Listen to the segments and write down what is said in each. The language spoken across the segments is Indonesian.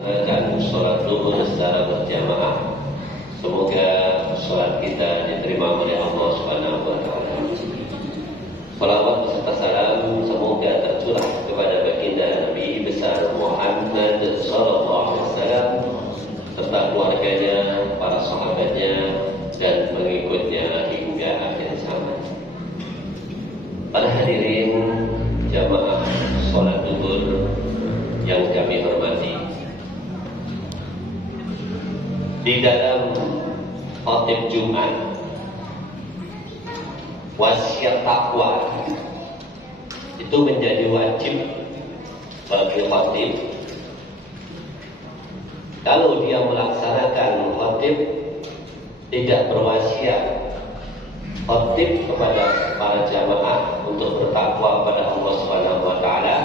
Dan sholat zuhur secara berjamaah. Semoga sholat kita diterima oleh Allah Subhanahu wa Ta'ala. Salawat beserta salam semoga tercurah kepada baginda Nabi besar Muhammad sallallahu alaihi wasallam serta keluarganya, para sahabatnya dan pengikutnya hingga akhir zaman. Para hadirin jamaah sholat zuhur yang kami hormati, di dalam khotib Jumat wasiat takwa itu menjadi wajib bagi khotib. Kalau dia melaksanakan khotib tidak berwasiat khotib kepada para jamaah untuk bertakwa kepada Allah Subhanahu wa Ta'ala,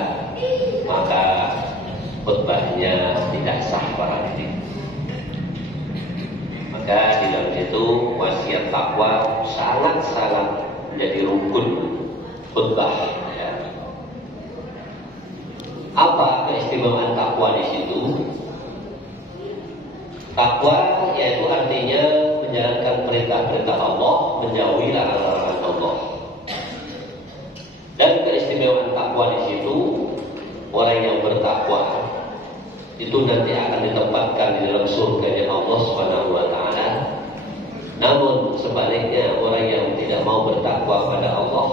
maka khutbahnya tidak sah para hadirin. Maka di dalam itu wasiat takwa sangat-sangat menjadi rukun khutbah. Ya. Apa keistimewaan takwa di situ? Takwa yaitu artinya menjalankan perintah-perintah Allah, menjauhi larangan-larangan Allah. Dan keistimewaan takwa di situ, orang yang bertakwa itu nanti akan ditempatkan di dalam surga Allah Subhanahu wa Ta'ala. Namun sebaliknya, orang yang tidak mau bertakwa pada Allah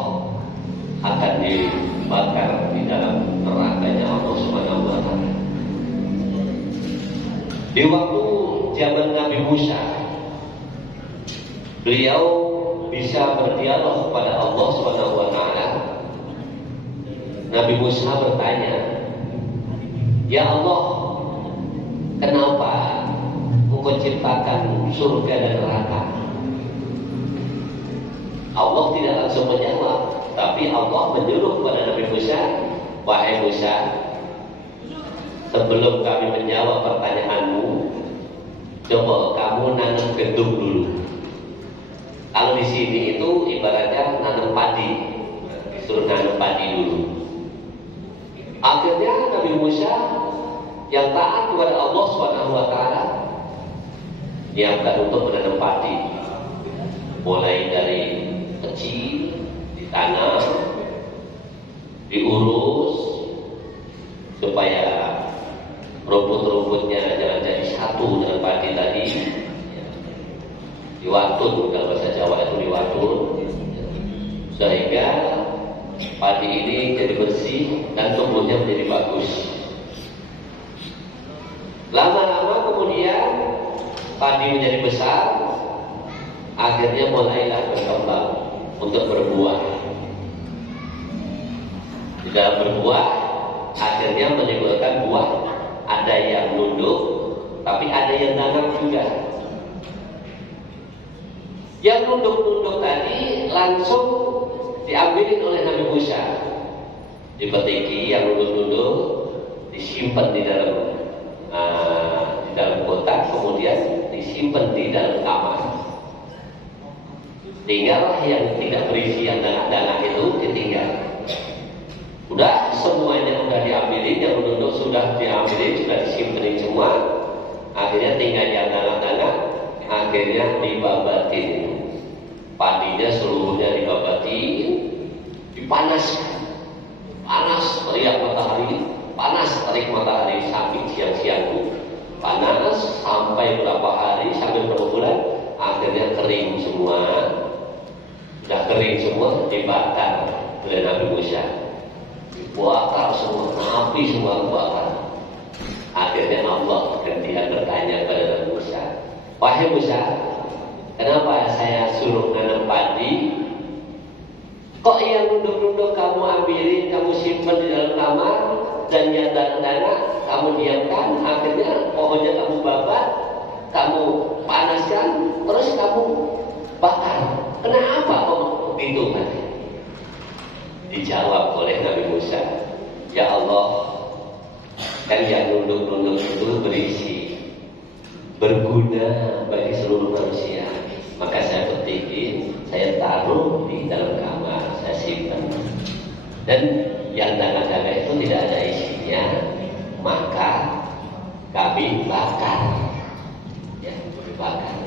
akan dibakar di dalam nerakanya Allah Subhanahu wa Ta'ala. Di waktu zaman Nabi Musa, beliau bisa berdialog kepada Allah Subhanahu wa Ta'ala. Nabi Musa bertanya, "Ya Allah, kenapa Engkau ciptakan surga dan neraka?" Allah tidak langsung menjawab, tapi Allah menyuruh kepada Nabi Musa, "Wahai Musa, sebelum kami menjawab pertanyaanmu, coba kamu nanam gandum dulu." Kalau di sini itu ibaratnya nanam padi, disuruh nanam padi dulu. Akhirnya Nabi Musa yang taat kepada Allah Subhanahu wa Ta'ala niatkan untuk menanam padi, mulai dari kecil ditanam, diurus supaya rumput-rumputnya jangan jadi satu dengan padi tadi, diwatun, kalau bahasa Jawa itu diwatun, sehingga padi ini jadi bersih dan tumbuhnya menjadi bagus. Lama-lama kemudian padi menjadi besar, akhirnya mulailah berkembang untuk berbuah. Di dalam berbuah, akhirnya menimbulkan buah. Ada yang nunduk, tapi ada yang nanam juga. Yang nunduk-nunduk tadi langsung diambilin oleh Nabi Musa, dipetiki. Yang nunduk-nunduk disimpan di dalam kotak, kemudian disimpan di dalam kamar. Tinggal yang tidak berisi, yang danak-danak itu ditinggal. Udah semuanya udah diambilin, yang nunduk sudah diambilin, sudah disimpanin semua. Akhirnya tinggal yang danak-danak, akhirnya dibabatin. Padinya seluruhnya dibabatin, dipanaskan. Panas teriak matahari, panas terik matahari sampai siang-siang itu panas sampai berapa hari, sampai berapa bulan, akhirnya kering semua. Sudah kering semua, dibakar oleh Nabi Musa, dibakar semua, api semua dibakar. Akhirnya Allah gantian bertanya kepada Nabi Musa, "Wahai Musa, kenapa saya suruh nanam padi? Kok yang nunduk-nunduk kamu ambilin, kamu simpan di dalam kamar, dan yang danak-danak kamu diamkan, akhirnya pohonnya kamu babat, kamu panaskan, terus kamu bakar. Kenapa kok begitu?" Dijawab oleh Nabi Musa, "Ya Allah, kan yang nunduk-nunduk itu berisi, berguna bagi seluruh manusia. Maka saya petikin, saya taruh di dalam kamar, saya simpan. Dan yang danak-danak itu tidak ada isinya, maka kami bakar. Ya, dibakar.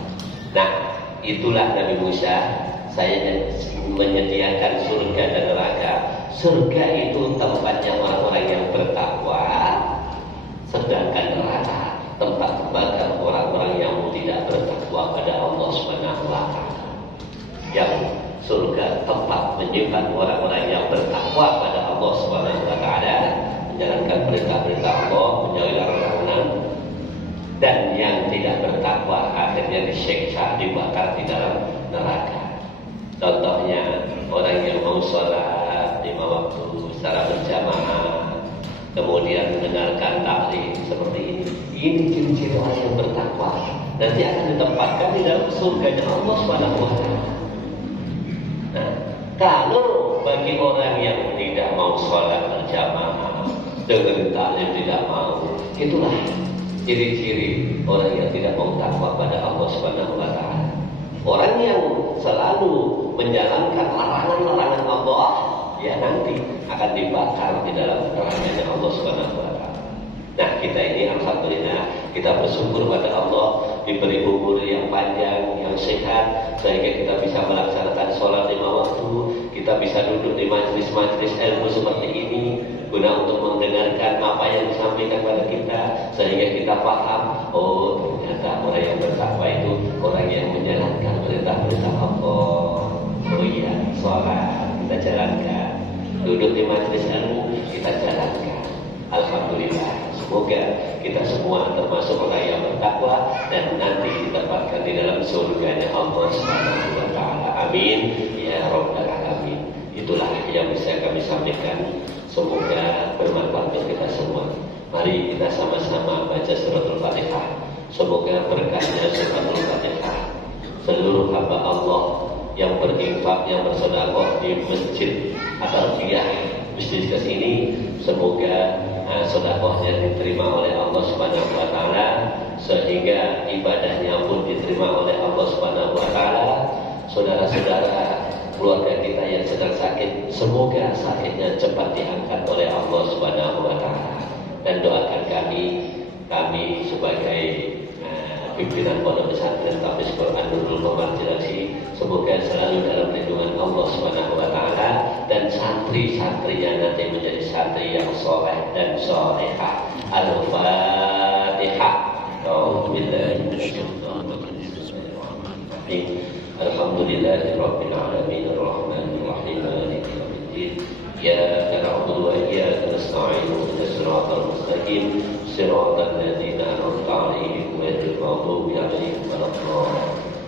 Nah, itulah Nabi Musa, saya menyediakan surga dan neraka. Surga itu tempatnya orang-orang yang bertakwa, sedangkan neraka tempat bakar orang-orang yang tidak bertakwa pada Allah Subhanahu wa taala. Yang surga tempat menyimpan orang-orang yang bertakwa pada Allah Subhanahu wa taala, menjalankan perintah-perintah Allah, menjauhi larangan, dan yang tidak bertakwa akhirnya disiksa, dibakar di dalam neraka. Contohnya orang yang mau sholat 5 waktu secara berjamaah, kemudian mendengarkan taklim seperti ini. Ini ciri-ciri orang yang bertakwa. Nanti akan ditempatkan di dalam surganya Allah Subhanahu wa taala. Nah, kalau bagi orang yang tidak mau sholat berjamaah, dengerin taklim tidak mau, itulah ciri-ciri orang yang tidak mau takwa pada Allah Subhanahu wa taala. Orang yang selalu menjalankan larangan-larangan Allah, ya nanti akan dibakar di dalam neraka Allah Subhanahu wa taala. Nah, kita ini alhamdulillah kita bersyukur pada Allah diberi umur yang panjang, yang sehat, sehingga kita bisa melaksanakan sholat 5 waktu, kita bisa duduk di majelis-majelis ilmu seperti ini guna untuk mendengarkan apa yang disampaikan pada kita, sehingga kita paham, oh ternyata orang yang bertakwa itu orang yang menjalankan perintah-perintah Allah. Oh iya, sholat kita jalankan, duduk di majelis ilmu kita jalankan. Alhamdulillah, semoga kita semua termasuk orang yang bertakwa dan nanti ditempatkan di dalam surganya Allah Subhanahu wa taala. Amin ya rabbal alamin. Itulah yang bisa kami sampaikan. Semoga bermanfaat untuk kita semua. Mari kita sama-sama baca suratul Fatihah. Semoga berkahnya suratul Fatihah seluruh hamba Allah yang berinfak, yang bersedekah di masjid At-Tarbiyah bisnis ke sini, semoga sedekahnya diterima oleh Allah Subhanahu wa taala, sehingga ibadahnya pun diterima oleh Allah Subhanahu wa taala. Saudara-saudara, keluarga kita yang sedang sakit, semoga sakitnya cepat diangkat oleh Allah Subhanahu wa taala. Dan doakan kami sebagai pimpinan Pondok Pesantren Tahfiz Quran Nurul Komarjilasi, semoga selalu dalam lindungan Allah Subhanahu wa taala, dan santri-santrinya nanti menjadi santri yang soleh dan solehah. Al-Fatihah. A'udzubillahi minasyaitonir rajim. Alhamdulillahirabbil alamin arrahmanir rahim maliki yaumiddin. Iyyaka na'budu wa iyyaka nasta'in ihdinas siratal mustaqim siratal ladzina